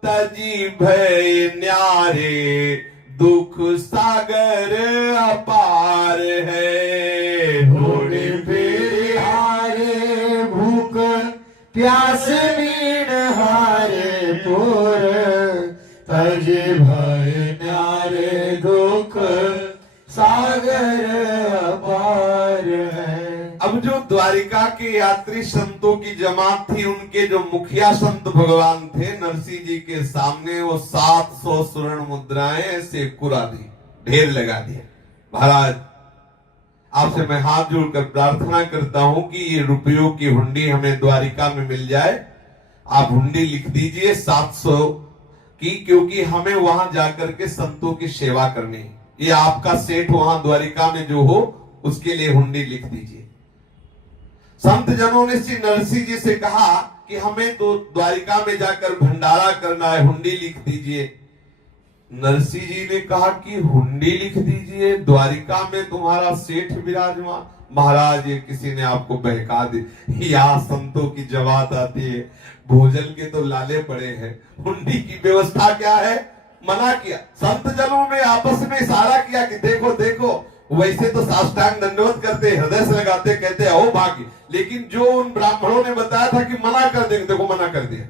तजी भय न्यारे, दुख सागर अपार है। ढूंढी फिरी हारे, भूख प्यास मीण हारे, पूर तज भय न्यारे, दुख सागर अपार है। अब जो द्वारिका के यात्री संतों की जमात थी, उनके जो मुखिया संत भगवान थे, नरसिंह जी के सामने वो 700 स्वर्ण मुद्राएं ऐसे कुरा दी, ढेर लगा दिया। महाराज, आपसे मैं हाथ जोड़कर प्रार्थना करता हूं कि ये रुपयों की हुंडी हमें द्वारिका में मिल जाए। आप हुंडी लिख दीजिए 700 की, क्योंकि हमें वहां जाकर के संतों की सेवा करनी है। ये आपका सेठ वहां द्वारिका में जो हो, उसके लिए हुंडी लिख दीजिए। संत जनों ने श्री नरसिंह जी से कहा कि हमें तो द्वारिका में जाकर भंडारा करना है, हुंडी लिख दीजिए। नरसिंह जी ने कहा कि हुंडी लिख दीजिए, द्वारिका में तुम्हारा सेठ विराजमान। महाराज, ये किसी ने आपको बहका दे, यहाँ संतों की जमात आती है, भोजन के तो लाले पड़े हैं, हुंडी की व्यवस्था क्या है? मना किया। संत जनों में आपस में इशारा किया कि देखो देखो, वैसे तो साष्टांग दंडवत करते, हृदय से लगाते, कहते ओ भाग्य, लेकिन जो उन ब्राह्मणों ने बताया था कि मना कर देंगे, देखो मना कर दिया,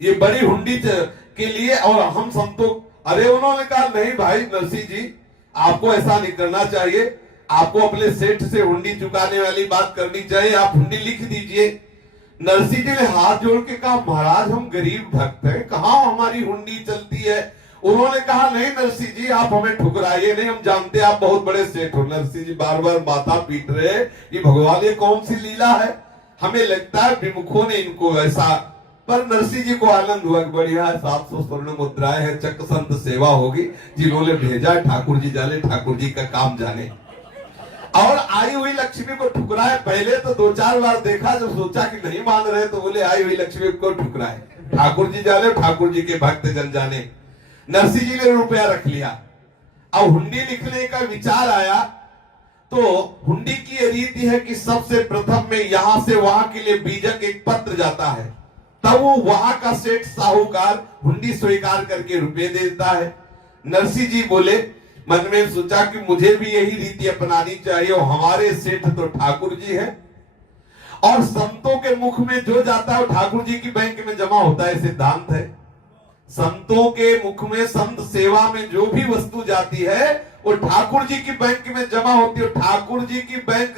ये बड़ी हुंडी के लिए। और हम संतों, अरे उन्होंने कहा नहीं भाई नरसिंह जी, आपको ऐसा नहीं करना चाहिए, आपको अपने सेठ से हुंडी चुकाने वाली बात करनी चाहिए, आप हुंडी लिख दीजिए। नरसिंह जी ने हाथ जोड़ के कहा, महाराज हम गरीब भक्त हैं, कहाँ हमारी हुंडी चलती है। उन्होंने कहा, नहीं नरसिंह जी आप हमें ठुकराइए नहीं, हम जानते हैं आप बहुत बड़े सेठ हो। नरसिंह जी बार बार माथा पीट रहे कि भगवान ये कौन सी लीला है, हमें लगता है विमुखों ने इनको ऐसा। पर नरसिंह जी को आनंद हुआ कि बढ़िया है, 700 स्वर्ण मुद्राएं है, चक संत सेवा होगी, जिन्होंने भेजा ठाकुर जी जाने, ठाकुर जी का काम जाने। और आई हुई लक्ष्मी को ठुकराए। पहले तो 2-4 बार देखा, जब सोचा कि नहीं मान रहे तो बोले आई हुई लक्ष्मी को ठुकराए, ठाकुर जी जाने, ठाकुर जी के भक्त जन जाने। नरसिंह जी ने रुपया रख लिया। अब हुंडी लिखने का विचार आया तो हुंडी की ये रीति है कि सबसे प्रथम में यहां से वहां के लिए बीजक एक पत्र जाता है, तब वो वहां का सेठ साहूकार हुंडी स्वीकार करके रुपये देता है। नरसिंह जी बोले, मन में सोचा कि मुझे भी यही रीति अपनानी चाहिए, और हमारे सेठ तो ठाकुर जी है, और संतों के मुख में जो जाता है वो ठाकुर जी की बैंक में जमा होता है, सिद्धांत है। संतों के मुख में, संत सेवा में जो भी वस्तु जाती है वो ठाकुर जी की बैंक में जमा होती है। ठाकुर जी की बैंक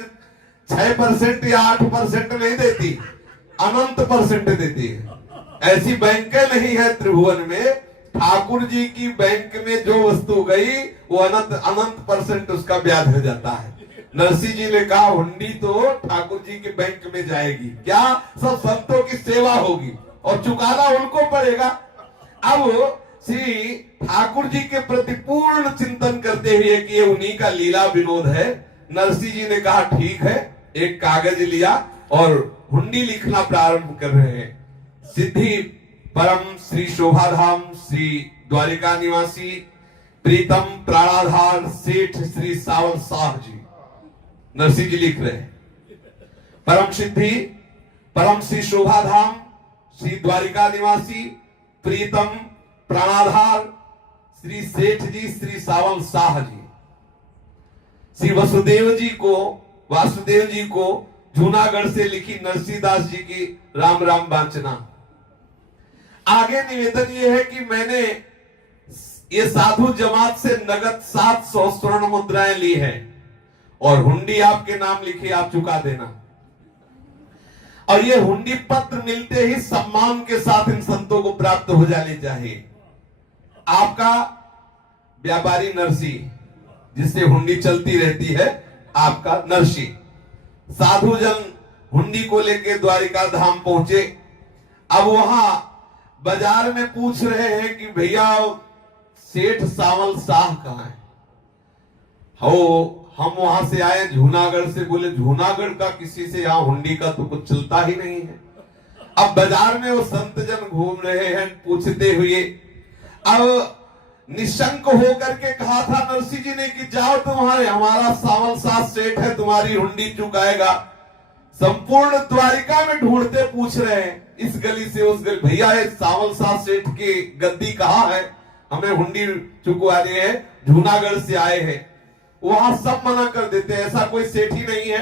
6% या 8% नहीं देती, अनंत परसेंट देती है। ऐसी बैंकें नहीं है त्रिभुवन में। ठाकुर जी की बैंक में जो वस्तु गई वो अनंत परसेंट उसका ब्याज हो जाता है। नरसिंह जी ने कहा, हुंडी तो ठाकुर जी के बैंक में जाएगी, क्या सब संतों की सेवा होगी और चुकाना उनको पड़ेगा। अब श्री ठाकुर जी के प्रति पूर्ण चिंतन करते हुए कि ये उन्हीं का लीला विनोद है, नरसिंह जी ने कहा ठीक है। एक कागज लिया और हुंडी लिखना प्रारंभ कर रहे हैं। सिद्धि परम श्री शोभाधाम श्री द्वारिका निवासी प्रीतम प्राणाधार सेठ श्री सावल शाह जी, नरसिंह जी लिख रहे हैं। परम सिद्धि परम श्री शोभाधाम श्री द्वारिका निवासी प्रीतम प्राणाधार श्री सेठ जी श्री सावल शाह जी, श्री वासुदेव जी को जूनागढ़ से लिखी नरसिंहदास जी की राम राम वांचना। आगे निवेदन ये है कि मैंने ये साधु जमात से नगद 700 स्वर्ण मुद्राएं ली है और हुंडी आपके नाम लिखी, आप चुका देना। और ये हुंडी पत्र मिलते ही सम्मान के साथ इन संतों को प्राप्त हो जानी चाहिए। आपका व्यापारी नरसिंह, जिससे हुंडी चलती रहती है, आपका नरसिंह। साधु जन हुंडी को लेकर द्वारिका धाम पहुंचे। अब वहां बाजार में पूछ रहे हैं कि भैया सेठ सावल शाह कहां है। हो हम वहां से आए जूनागढ़ से। बोले जूनागढ़ का किसी से यहाँ हुंडी का तो कुछ चलता ही नहीं है। अब बाजार में वो संत जन घूम रहे हैं पूछते हुए। अब निशंक होकर के कहा था नरसिंह जी ने कि जाओ तुम्हारे, हमारा सावल शाह सेठ है, तुम्हारी हुंडी चुकाएगा। संपूर्ण द्वारिका में ढूंढते पूछ रहे हैं, इस गली से उस गली, भैया है सावल शाह सेठ की गद्दी कहाँ है, हमें हुंडी चुकवानी है, जूनागढ़ से आए हैं। वहां सब मना कर देते, ऐसा कोई सेठ ही नहीं है।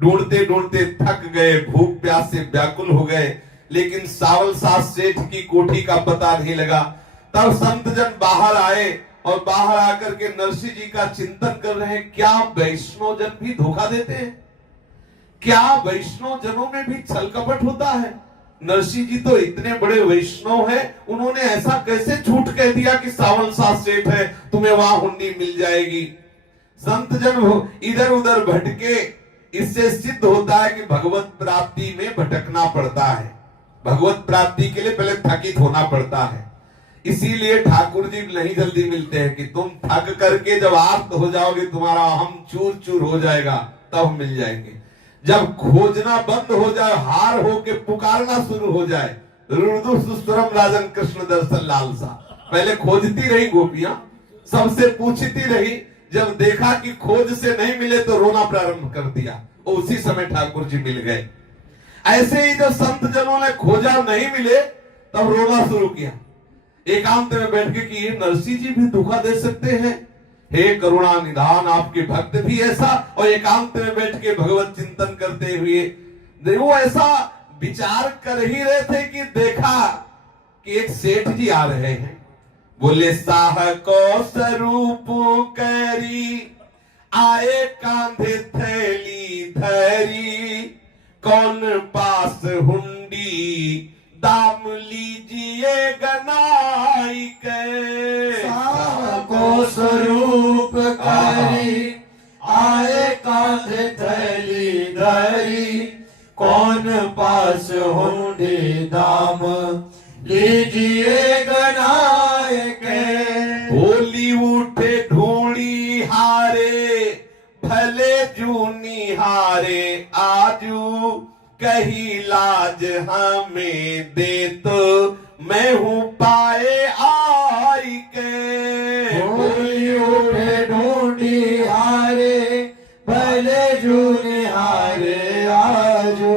ढूंढते ढूंढते थक गए, भूख प्यास से व्याकुल हो गए, लेकिन सावल शाह सेठ की कोठी का पता नहीं लगा। तब संत जन बाहर आए और बाहर आकर के नरसिंह जी का चिंतन कर रहे हैं, क्या वैष्णव जन भी धोखा देते हैं, क्या वैष्णव जनों में भी छल कपट होता है। नरसिंह जी तो इतने बड़े वैष्णव हैं, उन्होंने ऐसा कैसे झूठ कह दिया कि सावल शाह सेठ है, तुम्हें वहां हुंडी मिल जाएगी। संत जन इधर उधर भटके। इससे सिद्ध होता है कि भगवत प्राप्ति में भटकना पड़ता है, भगवत प्राप्ति के लिए पहले थकित होना पड़ता है। इसीलिए ठाकुर जी नहीं जल्दी मिलते हैं कि तुम थक करके जब आर्त हो जाओगे, तुम्हारा हम चूर चूर हो जाएगा, तब मिल जाएंगे। जब खोजना बंद हो जाए, हार हो के पुकारना शुरू हो जाए, रुदु सुस्तरम राजन कृष्ण दर्शन लालसा। पहले खोजती रही गोपियां, सबसे पूछती रही, जब देखा कि खोज से नहीं मिले तो रोना प्रारंभ कर दिया, उसी समय ठाकुर जी मिल गए। ऐसे ही जब संत जनों ने खोजा नहीं मिले, तब रोना शुरू किया एकांत में बैठ के कि ये नरसिंह जी भी धोखा दे सकते हैं, हे करुणा निधान, आपके भक्त भी ऐसा। और एकांत में बैठ के भगवत चिंतन करते हुए वो ऐसा विचार कर ही रहे थे कि देखा कि एक सेठ जी आ रहे हैं। बोले साह को स्वरूप करी, आए कांधे थैली धरी, कौन पास हुंडी दाम लीजिए गनाई के। को स्वरूप करी आए कांध थैली धरी, कौन पास हुंडी दाम लीजिए गनाए के। बोली उठे ढूंढी हारे भले जूनी हारे आजू कही लाज हमें दे तो मैं हूँ पाए आई के। बोली उठे ढूंढी हारे भले जूनी हारे आजो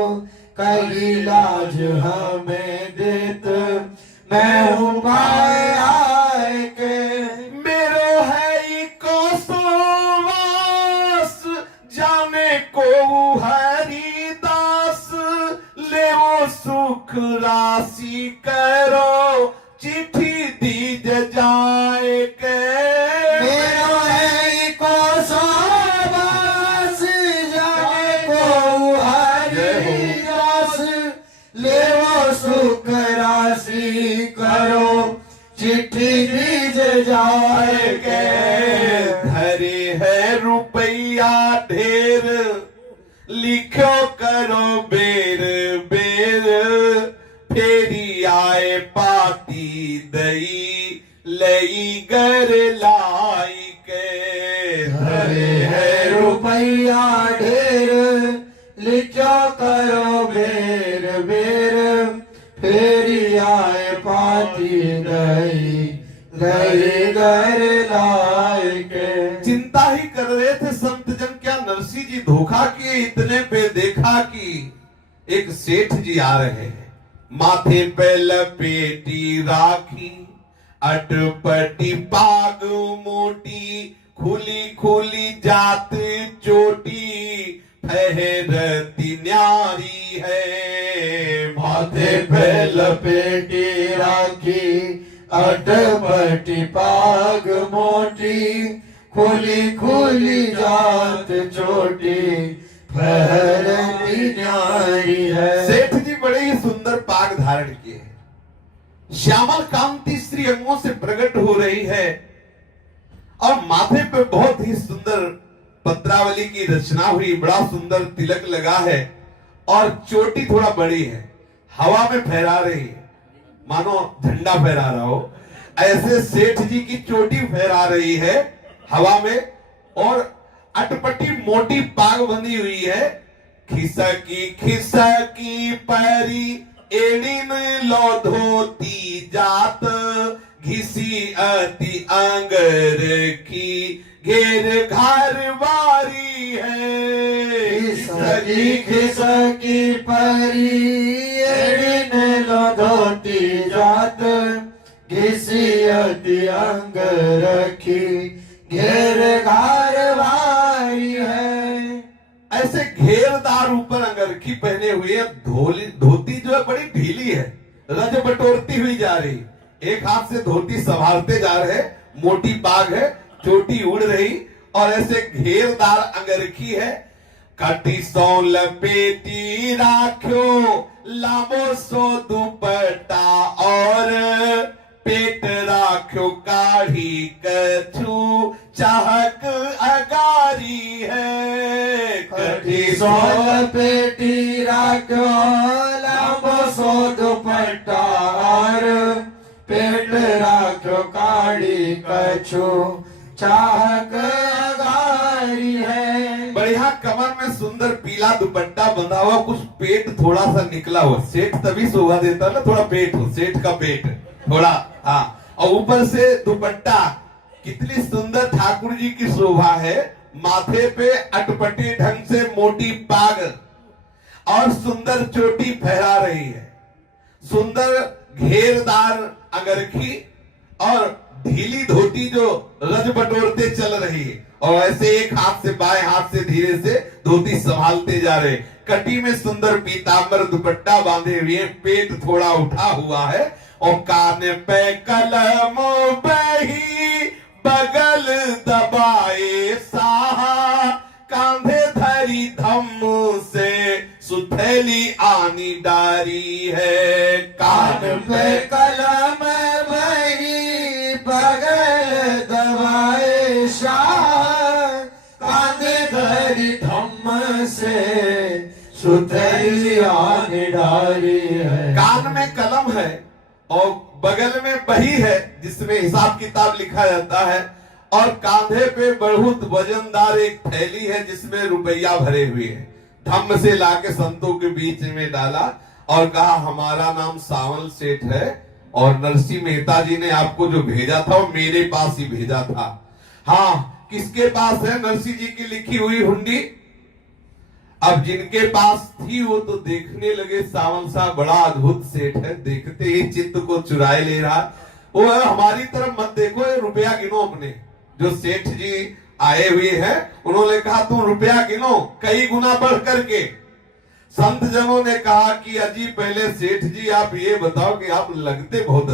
कही लाज हमें देत मैं हूँ पाए आए के। मेरो है को सुवास जाने को हरिदास ले वो सुख राशि करो चिट्ठी दीज जाए के। मेरो है को सोबास जाने को हरिदास ले वो सुख राशि करो चिट्ठी दीज जाए के। धरे है रुपया ढेर लिखो करो बेर बेर फेरी आए पाती दई लई गर लाई के। हरे है रुपया ढेर लिखो करो बेर बेर फेरी आए पाती दई लई गर लाए के। चिंता ही कर रहे थे संत जन क्या नरसिंह जी धोखा किए। इतने पे देखा कि एक सेठ जी आ रहे हैं, माथे पे लपेटी राखी अटपटी पाग मोटी खुली खुली जात चोटी फहरती न्यारी है। माथे पे लपेटी राखी अटपटी पाग मोटी खुली खुली जात चोटी फहरती न्यारी है। सेठ जी बड़े ही सुंदर पाग धारण किए हैं, श्यामल कांति श्री अंगों से प्रकट हो रही है और माथे पे बहुत ही सुंदर पत्रावली की रचना हुई, बड़ा सुंदर तिलक लगा है और चोटी थोड़ा बड़ी है, हवा में फहरा रही है मानो झंडा फहरा रहा हो। ऐसे सेठ जी की चोटी फहरा रही है हवा में और अटपटी मोटी पाग बंधी हुई है। खिसकी पैरी एड़िन लो धोती जात घिसी अति अंगर की घेर घर वारी है। खिसकी परी एड़िन लो धोती जात घिसी अति अंग रखी घेर घर वारी है। ऐसे घेरदार ऊपर अंगरखी पहने हुए धोती जो है बड़ी ढीली है, रज बटोरती हुई जा रही, एक हाथ से धोती संभालते जा रहे, मोटी पाग है, चोटी उड़ रही और ऐसे घेरदार अंगरखी है। कटी सो लपेटी राख्यो लामो सो दुपट्टा और पेट राख्यो काढ़ी कछु चाहक अगारी है। कटी सो लपेटी राख्यो लामो सो दुपट्टा और पेट राख्यो काढ़ी कछु चाहक अगारी है। बढ़िया कमर में सुंदर पीला दुपट्टा बंधा हुआ, कुछ पेट थोड़ा सा निकला हुआ, सेठ तभी शोभा देता ना, थोड़ा पेट हो, सेठ का पेट थोड़ा, हाँ, और ऊपर से दुपट्टा, कितनी सुंदर ठाकुर जी की शोभा है। माथे पे अटपटी ढंग से मोटी पाग और सुंदर चोटी फहरा रही है, सुंदर घेरदार अंगरखी और ढीली धोती जो रज बटोरते चल रही है और ऐसे एक हाथ से बाएं हाथ से धीरे से धोती संभालते जा रहे। कटी में सुंदर पीतांबर दुपट्टा बांधे हुए, पेट थोड़ा उठा हुआ है और कान पे कलम बही बगल दबाए साहा, कांधे धरी धम से सुथैली है। कान पे कलम बही बगल दवाए शाह, कांधे धरी धम्म से सुतैया निडारी है। कान में कलम है और बगल में बही है जिसमें हिसाब किताब लिखा जाता है, और कांधे पे बहुत वजनदार एक थैली है जिसमें रुपया भरे हुए हैं। धम्म से लाके संतों के बीच में डाला और कहा हमारा नाम सावल सेठ है और नरसिंह मेहता जी ने आपको जो भेजा था वो मेरे पास ही भेजा था। हाँ, किसके पास है? नरसिंह जी की लिखी हुई हुंडी। अब जिनके पास थी वो तो देखने लगे, सावल साहब बड़ा अद्भुत सेठ है, देखते ही चित्त को चुराए ले रहा। वो हमारी तरफ मत देखो, ये रुपया गिनो अपने। जो सेठ जी आए हुए हैं उन्होंने कहा तुम रुपया गिनो कई गुना बढ़ करके। संत जनों ने कहा कि अजी पहले सेठ जी आप ये बताओ कि आप लगते बहुत